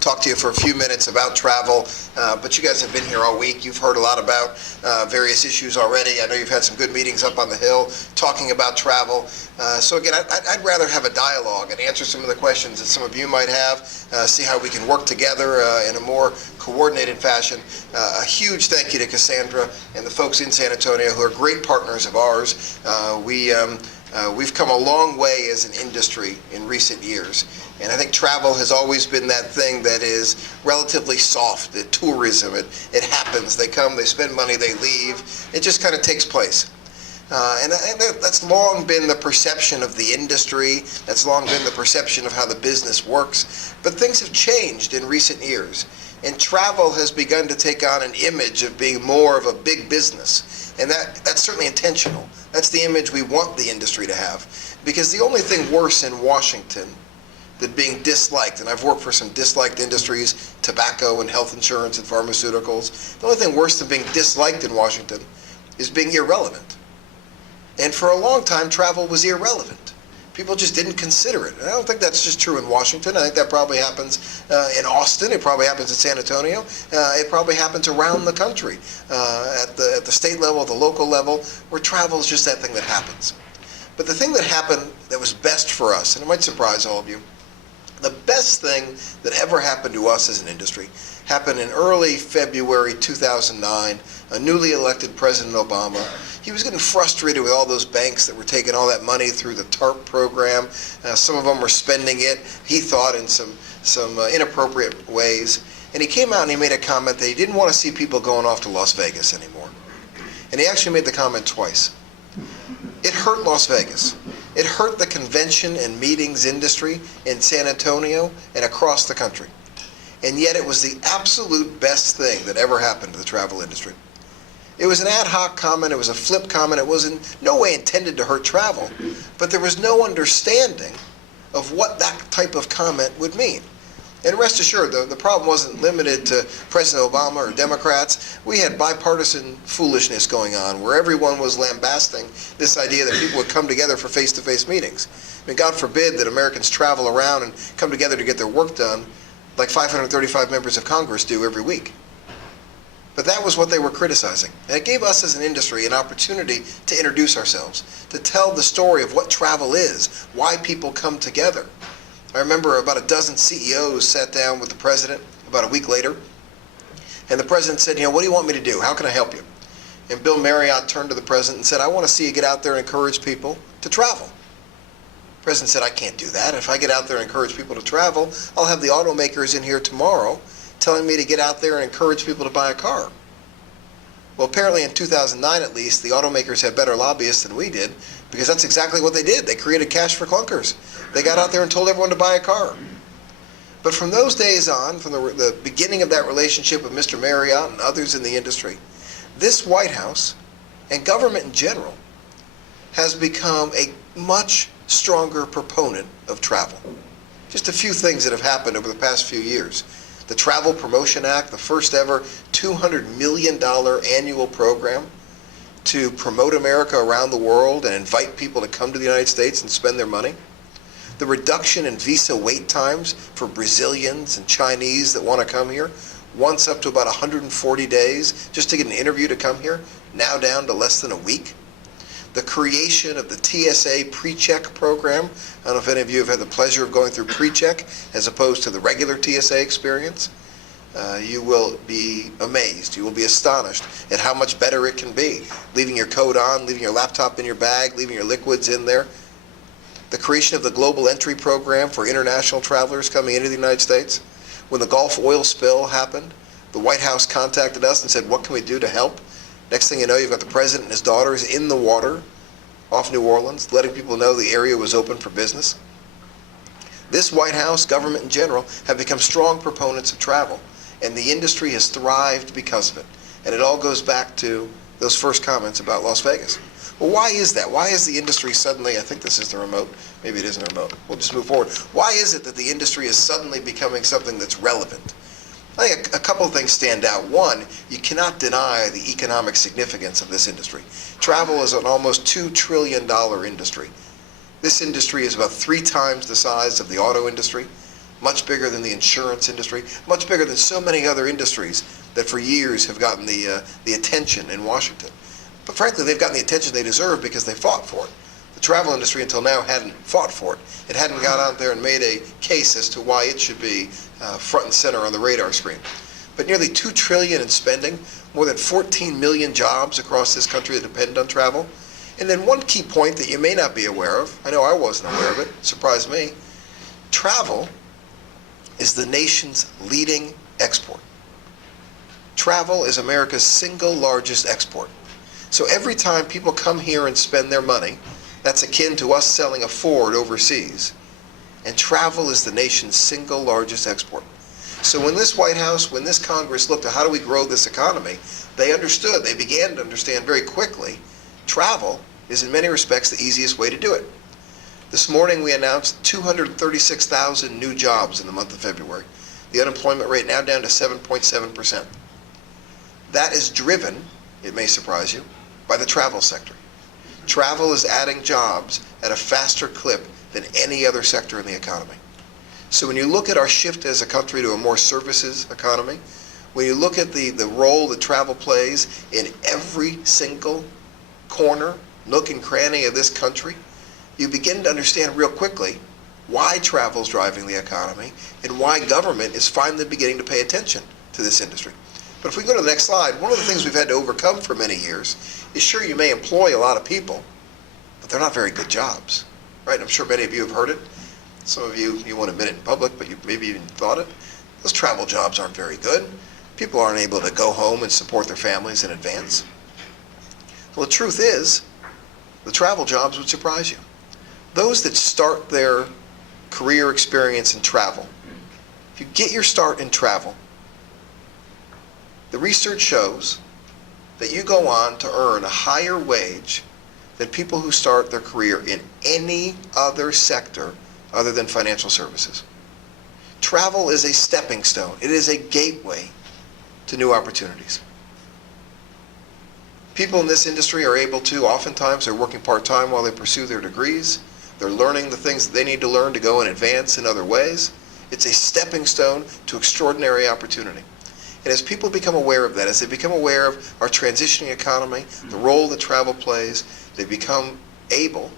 talk to you for a few minutes about travel. But you guys have been here all week. You've heard a lot about various issues already. I know you've had some good meetings up on the Hill talking about travel. So again, I'd rather have a dialogue and answer some of the questions that some of you might have, see how we can work together in a more coordinated fashion. A huge thank you to Cassandra and the folks in San Antonio who are great partners of ours. We've come a long way as an industry in recent years. And I think travel has always been that thing that is relatively soft. Tourism, it happens. They come, they spend money, they leave. It just kind of takes place. And that's long been the perception of the industry. That's long been the perception of how the business works. But things have changed in recent years. And travel has begun to take on an image of being more of a big business. And that's certainly intentional. That's the image we want the industry to have. Because the only thing worse in Washington than being disliked, and I've worked for some disliked industries, tobacco and health insurance and pharmaceuticals, the only thing worse than being disliked in Washington is being irrelevant. And for a long time, travel was irrelevant. People just didn't consider it. And I don't think that's just true in Washington. I think that probably happens in Austin. It probably happens in San Antonio. It probably happens around the country at the state level, at the local level, where travel is just that thing that happens. But the thing that happened that was best for us, and it might surprise all of you, the best thing that ever happened to us as an industry happened in early February 2009. A newly elected President Obama, he was getting frustrated with all those banks that were taking all that money through the TARP program. Some of them were spending it, he thought, in some inappropriate ways. And he came out and he made a comment that he didn't want to see people going off to Las Vegas anymore. And he actually made the comment twice. It hurt Las Vegas. It hurt the convention and meetings industry in San Antonio and across the country. And yet it was the absolute best thing that ever happened to the travel industry. It was an ad hoc comment, it was a flip comment, it was in no way intended to hurt travel, but there was no understanding of what that type of comment would mean. And rest assured, the problem wasn't limited to President Obama or Democrats. We had bipartisan foolishness going on where everyone was lambasting this idea that people would come together for face-to-face meetings. I mean, God forbid that Americans travel around and come together to get their work done like 535 members of Congress do every week. But that was what they were criticizing. And it gave us as an industry an opportunity to introduce ourselves, to tell the story of what travel is, why people come together. I remember about a dozen CEOs sat down with the president about a week later, and the president said, what do you want me to do? How can I help you? And Bill Marriott turned to the president and said, I want to see you get out there and encourage people to travel. The president said, I can't do that. If I get out there and encourage people to travel, I'll have the automakers in here tomorrow telling me to get out there and encourage people to buy a car. Well, apparently in 2009 at least, the automakers had better lobbyists than we did, because that's exactly what they did. They created cash for clunkers. They got out there and told everyone to buy a car. But from those days on, from the beginning of that relationship with Mr. Marriott and others in the industry, this White House and government in general has become a much stronger proponent of travel. Just a few things that have happened over the past few years. The Travel Promotion Act, the first ever $200 million annual program to promote America around the world and invite people to come to the United States and spend their money. The reduction in visa wait times for Brazilians and Chinese that want to come here, once up to about 140 days just to get an interview to come here, now down to less than a week. The creation of the TSA PreCheck program. I don't know if any of you have had the pleasure of going through PreCheck as opposed to the regular TSA experience. You will be amazed, you will be astonished at how much better it can be. Leaving your coat on, leaving your laptop in your bag, leaving your liquids in there. The creation of the Global Entry Program for international travelers coming into the United States. When the Gulf oil spill happened, the White House contacted us and said, what can we do to help? Next thing you know, you've got the president and his daughters in the water off New Orleans, letting people know the area was open for business. This White House, government in general, have become strong proponents of travel, and the industry has thrived because of it. And it all goes back to those first comments about Las Vegas. Well, why is that? Why is the industry suddenly, I think this is the remote, maybe it isn't a remote, we'll just move forward. Why is it that the industry is suddenly becoming something that's relevant? I think a couple of things stand out. One, you cannot deny the economic significance of this industry. Travel is an almost $2 trillion industry. This industry is about 3 times the size of the auto industry, much bigger than the insurance industry, much bigger than so many other industries that for years have gotten the attention in Washington. But frankly, they've gotten the attention they deserve because they fought for it. The travel industry until now hadn't fought for it. It hadn't got out there and made a case as to why it should be front and center on the radar screen. But nearly $2 trillion in spending, more than 14 million jobs across this country that depend on travel. And then one key point that you may not be aware of, I know I wasn't aware of it, surprised me, travel is the nation's leading export. Travel is America's single largest export. So every time people come here and spend their money, that's akin to us selling a Ford overseas. And travel is the nation's single largest export. So when this White House, when this Congress looked at how do we grow this economy, they understood, they began to understand very quickly, travel is in many respects the easiest way to do it. This morning we announced 236,000 new jobs in the month of February. The unemployment rate now down to 7.7%. That is driven, it may surprise you, by the travel sector. Travel is adding jobs at a faster clip than any other sector in the economy. So when you look at our shift as a country to a more services economy, when you look at the role that travel plays in every single corner, nook and cranny of this country, you begin to understand real quickly why travel is driving the economy and why government is finally beginning to pay attention to this industry. But if we go to the next slide, one of the things we've had to overcome for many years is sure you may employ a lot of people, but they're not very good jobs, right? I'm sure many of you have heard it. Some of you won't admit it in public, but you maybe even thought it. Those travel jobs aren't very good. People aren't able to go home and support their families in advance. Well, the truth is, the travel jobs would surprise you. Those that start their career experience in travel, if you get your start in travel, the research shows that you go on to earn a higher wage than people who start their career in any other sector other than financial services. Travel is a stepping stone. It is a gateway to new opportunities. People in this industry are able to, oftentimes they're working part-time while they pursue their degrees. They're learning the things that they need to learn to go and advance in other ways. It's a stepping stone to extraordinary opportunity. And as people become aware of that, as they become aware of our transitioning economy, the role that travel plays, they become able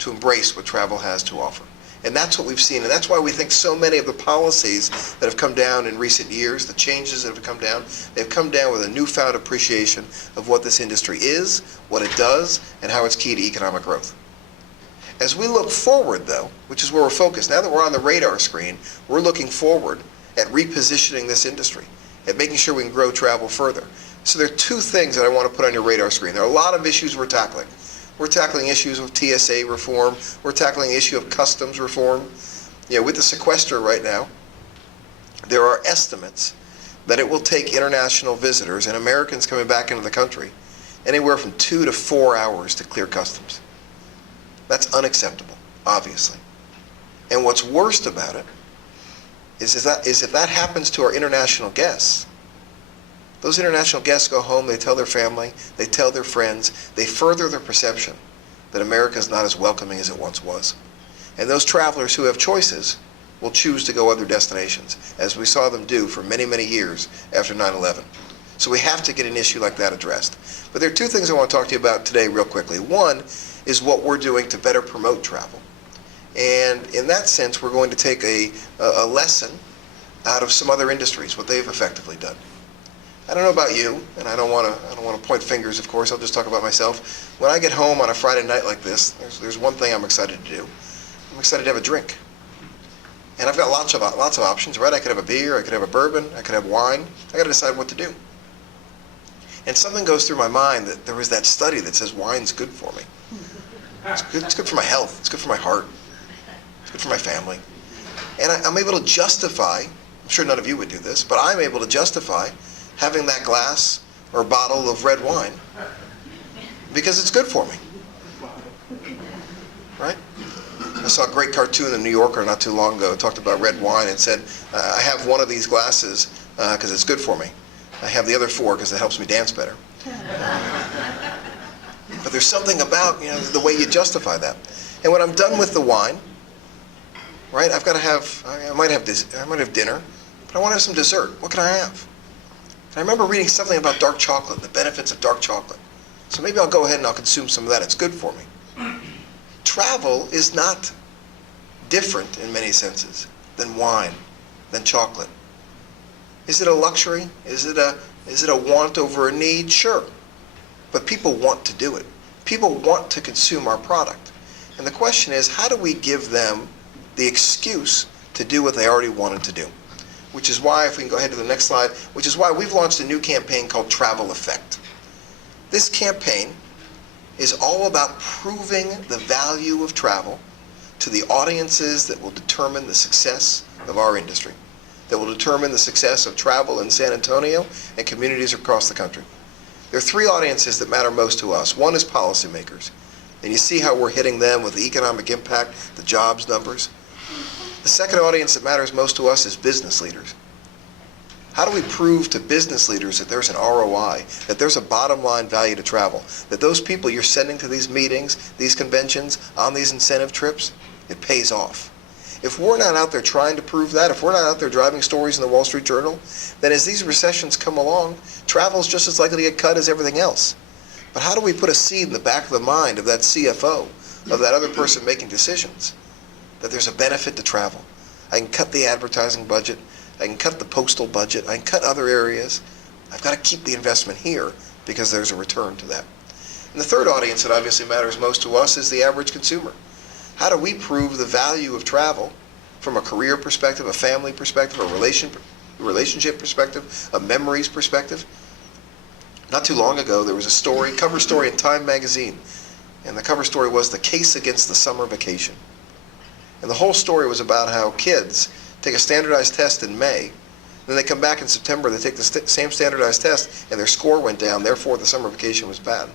to embrace what travel has to offer. And that's what we've seen, and that's why we think so many of the policies that have come down in recent years, the changes that have come down, they've come down with a newfound appreciation of what this industry is, what it does, and how it's key to economic growth. As we look forward, though, which is where we're focused, now that we're on the radar screen, we're looking forward at repositioning this industry, at making sure we can grow travel further. So there are two things that I want to put on your radar screen. There are a lot of issues we're tackling. We're tackling issues of TSA reform. We're tackling the issue of customs reform. With the sequester right now, there are estimates that it will take international visitors and Americans coming back into the country anywhere from 2 to 4 hours to clear customs. That's unacceptable, obviously. And what's worst about it is if that happens to our international guests, those international guests go home, they tell their family, they tell their friends, they further their perception that America is not as welcoming as it once was. And those travelers who have choices will choose to go other destinations, as we saw them do for many, many years after 9/11. So we have to get an issue like that addressed. But there are two things I want to talk to you about today real quickly. One is what we're doing to better promote travel. And in that sense, we're going to take a lesson out of some other industries, what they've effectively done. I don't know about you, and I don't want to point fingers, of course. I'll just talk about myself. When I get home on a Friday night like this, there's one thing I'm excited to do. I'm excited to have a drink. And I've got lots of options, right? I could have a beer, I could have a bourbon, I could have wine. I got to decide what to do. And something goes through my mind that there was that study that says wine's good for me. It's good for my health. It's good for my heart. It's good for my family. And I'm able to justify, I'm sure none of you would do this, but I'm able to justify having that glass or bottle of red wine because it's good for me, right? I saw a great cartoon in the New Yorker not too long ago. It talked about red wine and said, I have one of these glasses because it's good for me. I have the other 4 because it helps me dance better. But there's something about the way you justify that. And when I'm done with the wine, right? I might have dinner, but I want to have some dessert. What can I have? And I remember reading something about dark chocolate, the benefits of dark chocolate. So maybe I'll go ahead and I'll consume some of that. It's good for me. Travel is not different in many senses than wine, than chocolate. Is it a luxury? Is it a want over a need? Sure. But people want to do it. People want to consume our product. And the question is, how do we give them the excuse to do what they already wanted to do? Which is why, if we can go ahead to the next slide, which is why we've launched a new campaign called Travel Effect. This campaign is all about proving the value of travel to the audiences that will determine the success of our industry, that will determine the success of travel in San Antonio and communities across the country. There are three audiences that matter most to us. One is policymakers, and you see how we're hitting them with the economic impact, the jobs numbers. The second audience that matters most to us is business leaders. How do we prove to business leaders that there's an ROI, that there's a bottom line value to travel, that those people you're sending to these meetings, these conventions, on these incentive trips, it pays off? If we're not out there trying to prove that, if we're not out there driving stories in the Wall Street Journal, then as these recessions come along, travel is just as likely to get cut as everything else. But how do we put a seed in the back of the mind of that CFO, of that other person making decisions, that there's a benefit to travel? I can cut the advertising budget, I can cut the postal budget, I can cut other areas. I've got to keep the investment here because there's a return to that. And the third audience that obviously matters most to us is the average consumer. How do we prove the value of travel from a career perspective, a family perspective, a relationship perspective, a memories perspective? Not too long ago, there was a story, cover story in Time magazine, and the cover story was the case against the summer vacation. And the whole story was about how kids take a standardized test in May, then they come back in September, they take the same standardized test, and their score went down, therefore the summer vacation was bad.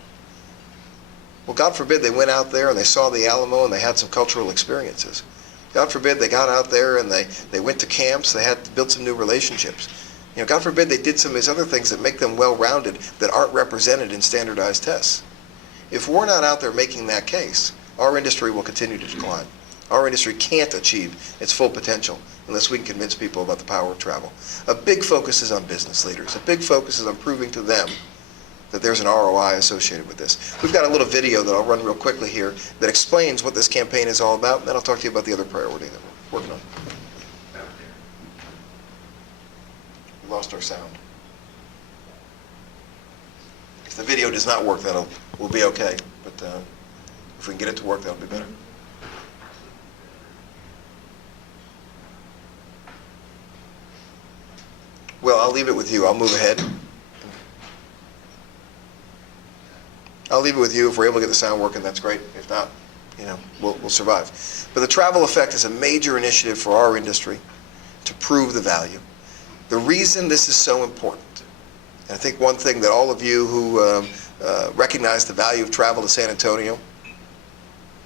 Well, God forbid they went out there and they saw the Alamo and they had some cultural experiences. God forbid they got out there and they went to camps, they had to build some new relationships. God forbid they did some of these other things that make them well-rounded that aren't represented in standardized tests. If we're not out there making that case, our industry will continue to decline. Our industry can't achieve its full potential unless we can convince people about the power of travel. A big focus is on business leaders. A big focus is on proving to them that there's an ROI associated with this. We've got a little video that I'll run real quickly here that explains what this campaign is all about, and then I'll talk to you about the other priority that we're working on. We lost our sound. If the video does not work, we'll be okay. But if we can get it to work, that'll be better. Well, I'll leave it with you. I'll move ahead. I'll leave it with you. If we're able to get the sound working, that's great. If not, we'll survive. But the Travel Effect is a major initiative for our industry to prove the value. The reason this is so important, and I think one thing that all of you who recognize the value of travel to San Antonio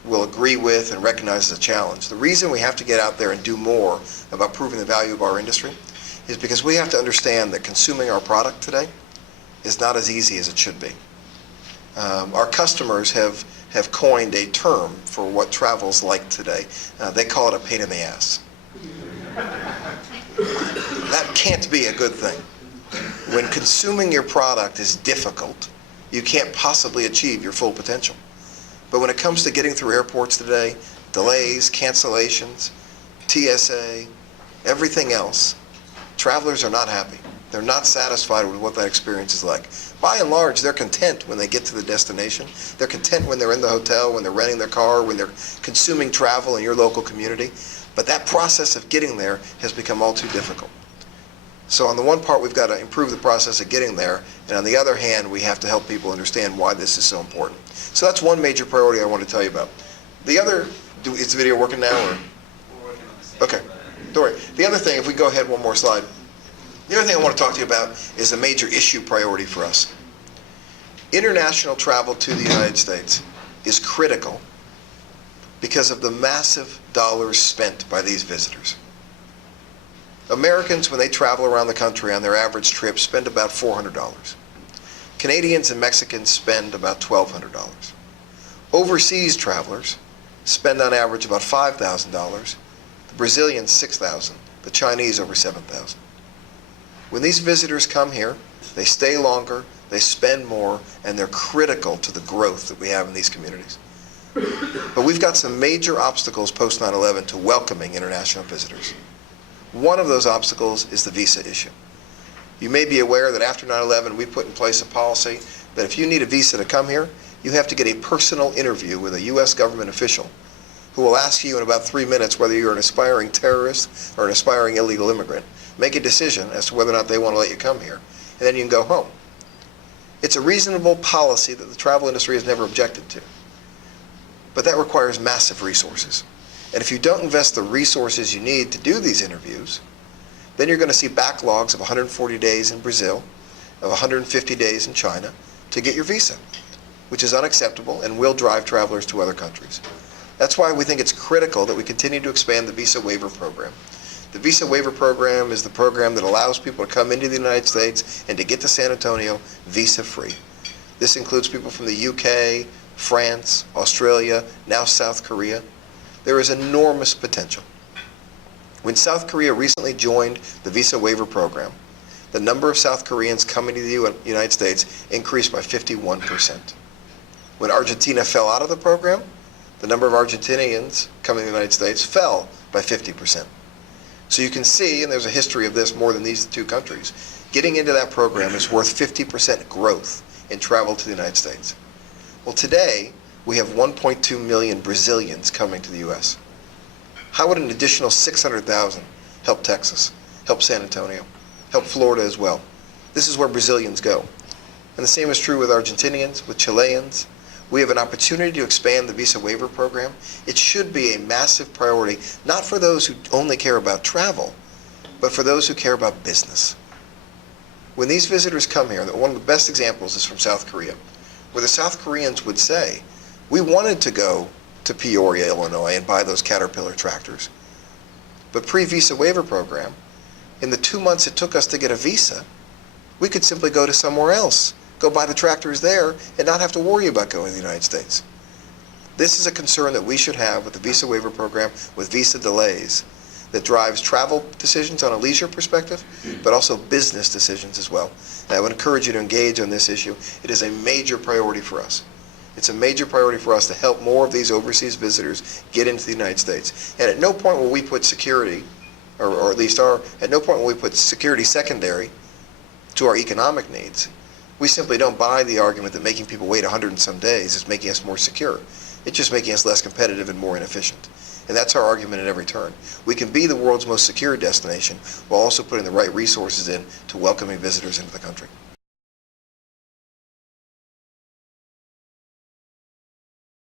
will agree with and recognize as a challenge. The reason we have to get out there and do more about proving the value of our industry is because we have to understand that consuming our product today is not as easy as it should be. Our customers have coined a term for what travel's like today. They call it a pain in the ass. That can't be a good thing. When consuming your product is difficult, you can't possibly achieve your full potential. But when it comes to getting through airports today, delays, cancellations, TSA, everything else, travelers are not happy. They're not satisfied with what that experience is like. By and large, they're content when they get to the destination. They're content when they're in the hotel, when they're renting their car, when they're consuming travel in your local community. But that process of getting there has become all too difficult. So on the one part, we've got to improve the process of getting there, and on the other hand, we have to help people understand why this is so important. So that's one major priority I want to tell you about. The other, is the video working now? Or? We're working on the same. Okay, don't worry. The other thing, if we go ahead one more slide, the other thing I want to talk to you about is a major issue priority for us. International travel to the United States is critical because of the massive dollars spent by these visitors. Americans, when they travel around the country on their average trip, spend about $400. Canadians and Mexicans spend about $1,200. Overseas travelers spend on average about $5,000. The Brazilians 6,000, the Chinese over 7,000. When these visitors come here, they stay longer, they spend more, and they're critical to the growth that we have in these communities. But we've got some major obstacles post 9/11 to welcoming international visitors. One of those obstacles is the visa issue. You may be aware that after 9/11 we put in place a policy that if you need a visa to come here, you have to get a personal interview with a U.S. government official who will ask you in about 3 minutes whether you're an aspiring terrorist or an aspiring illegal immigrant. Make a decision as to whether or not they want to let you come here, and then you can go home. It's a reasonable policy that the travel industry has never objected to. But that requires massive resources. And if you don't invest the resources you need to do these interviews, then you're going to see backlogs of 140 days in Brazil, of 150 days in China to get your visa, which is unacceptable and will drive travelers to other countries. That's why we think it's critical that we continue to expand the visa waiver program. The visa waiver program is the program that allows people to come into the United States and to get to San Antonio visa-free. This includes people from the UK, France, Australia, now South Korea. There is enormous potential. When South Korea recently joined the visa waiver program, the number of South Koreans coming to the United States increased by 51%. When Argentina fell out of the program, the number of Argentinians coming to the United States fell by 50%. So you can see, and there's a history of this more than these two countries, getting into that program is worth 50% growth in travel to the United States. Well, today, we have 1.2 million Brazilians coming to the U.S. How would an additional 600,000 help Texas, help San Antonio, help Florida as well? This is where Brazilians go. And the same is true with Argentinians, with Chileans. We have an opportunity to expand the visa waiver program. It should be a massive priority, not for those who only care about travel, but for those who care about business. When these visitors come here, one of the best examples is from South Korea, where the South Koreans would say, we wanted to go to Peoria, Illinois, and buy those Caterpillar tractors. But pre-visa waiver program, in the 2 months it took us to get a visa, we could simply go to somewhere else, go buy the tractors there, and not have to worry about going to the United States. This is a concern that we should have with the visa waiver program, with visa delays, that drives travel decisions on a leisure perspective, but also business decisions as well. And I would encourage you to engage on this issue. It is a major priority for us. It's a major priority for us to help more of these overseas visitors get into the United States. And at no point will we put security, or at least at no point will we put security secondary to our economic needs. We simply don't buy the argument that making people wait 100 and some days is making us more secure. It's just making us less competitive and more inefficient. And that's our argument at every turn. We can be the world's most secure destination while also putting the right resources in to welcoming visitors into the country.